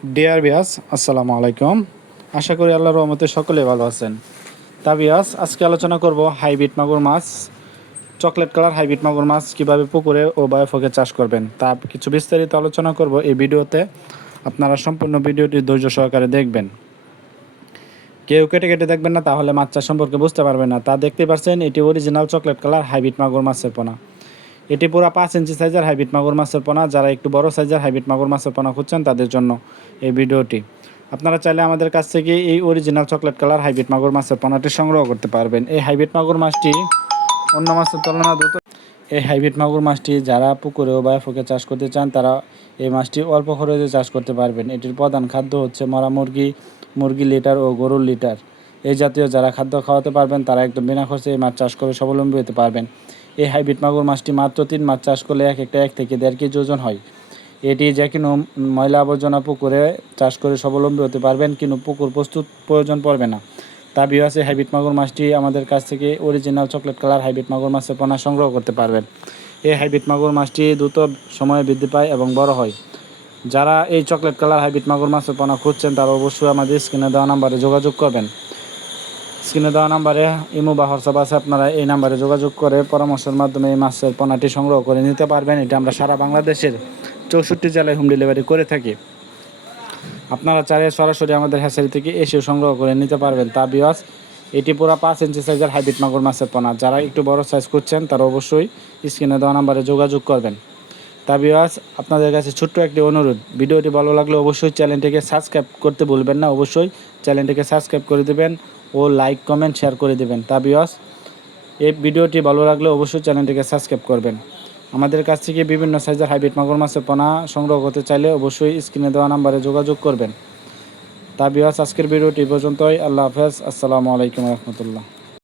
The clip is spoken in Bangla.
ডিয়ার বিয়াস, আসসালামু আলাইকুম। আশা করি আল্লাহর রহমতে সকলে ভালো আছেন। তা বিয়াস, আজকে আলোচনা করব হাইব্রিড মাগুর মাছ, চকলেট কালার হাইব্রিড মাগুর মাছ কীভাবে পুকুরে ও বায়োফকে চাষ করবেন তা কিছু বিস্তারিত আলোচনা করব এই ভিডিওতে। আপনারা সম্পূর্ণ ভিডিওটি ধৈর্য সহকারে দেখবেন। কেউ কেটে কেটে দেখবেন না, তাহলে মাছ চাষ সম্পর্কে বুঝতে পারবেন না। তা দেখতে পাচ্ছেন, এটি অরিজিনাল চকলেট কালার হাইব্রিড মাগুর মাছের পোনা। এটি পুরো 5 ইঞ্চি সাইজের হাইব্রিড মাগুর মাছের পোনা। যারা একটু বড় সাইজের হাইব্রিড মাগুর মাছের পোনা খুঁজছেন তাদের জন্য এই ভিডিওটি। আপনারা চাইলে আমাদের কাছ থেকে এই অরিজিনাল চকলেট কালার হাইব্রিড মাগুর মাছের পোনাটি সংগ্রহ করতে পারবেন। এই হাইব্রিড মাগুর মাছটি অন্য মাছের তুলনায় দ্রুত। এই হাইব্রিড মাগুর মাছটি যারা পুকুরে ও বায়োফকে চাষ করতে চান তারা এই মাছটি অল্প খরচে চাষ করতে পারবেন। এটির প্রধান খাদ্য হচ্ছে মরা মুরগি লিটার ও গরুর লিটার। এই জাতীয় যারা খাদ্য খাওয়াতে পারবেন তারা একদম বিনা খরচে এই মাছ চাষ করে স্বাবলম্বী হতে পারবেন। এই হাইব্রিড মাগুর মাছটি মাত্র 3 মাছ চাষ করলে এক থেকে 1.5 কেজি ওজন হয়। এটি যে কোনো ময়লা আবর্জনা পুকুরে চাষ করে স্বাবলম্বী হতে পারবেন, কিন্তু পুকুর প্রস্তুত প্রয়োজন পড়বে না। তা বিয়াস, এই হাইব্রিড মাগুর মাছটি আমাদের কাছ থেকে অরিজিনাল চকলেট কালার হাইব্রিড মাগুর মাছের পোনা সংগ্রহ করতে পারবেন। এই হাইব্রিড মাগুর মাছটি দ্রুত সময়ে বৃদ্ধি পায় এবং বড় হয়। যারা এই চকলেট কালার হাইব্রিড মাগুর মাছের পোনা খুঁজছেন তারা অবশ্যই আমাদের স্ক্রিনে দেওয়া নাম্বারে যোগাযোগ করবেন। স্ক্রিনে দেওয়া নাম্বারে ইমো বা হোয়াটসঅ্যাপ আছে, আপনারা এই নাম্বারে যোগাযোগ করে পরামর্শের মাধ্যমে এই মাছের পোনাটি সংগ্রহ করে নিতে পারবেন। এটা আমরা সারা বাংলাদেশের 64 জেলায় হোম ডেলিভারি করে থাকি। আপনারা চাইলে সরাসরি আমাদের হ্যাচারি থেকে এসেও সংগ্রহ করে নিতে পারবেন। তা বিয়াস, এটি পুরো 5 ইঞ্চি সাইজের হাইব্রিড মাগুর মাছের পোনা। যারা একটু বড় সাইজ খুঁজছেন তারা অবশ্যই স্ক্রিনে দেওয়া নাম্বারে যোগাযোগ করবেন। তা বিয়াস, আপনাদের কাছে ছোট্ট একটি অনুরোধ, ভিডিওটি ভালো লাগলে অবশ্যই চ্যানেলটিকে সাবস্ক্রাইব করতে ভুলবেন না। অবশ্যই চ্যানেলটিকে সাবস্ক্রাইব করে দেবেন ও লাইক কমেন্ট শেয়ার করে দেবেন। তা বিয়াস, এই ভিডিওটি ভালো লাগলে অবশ্যই চ্যানেলটিকে সাবস্ক্রাইব করবেন। আমাদের কাছ থেকে বিভিন্ন সাইজের হাইব্রিড মাগুর মাছের পোনা সংগ্রহ করতে চাইলে অবশ্যই স্ক্রিনে দেওয়া নাম্বারে যোগাযোগ করবেন। তা বিয়াস, আজকের ভিডিওটি পর্যন্তই। আল্লাহ হাফেজ, আসসালামু আলাইকুম রহমতুল্লাহ।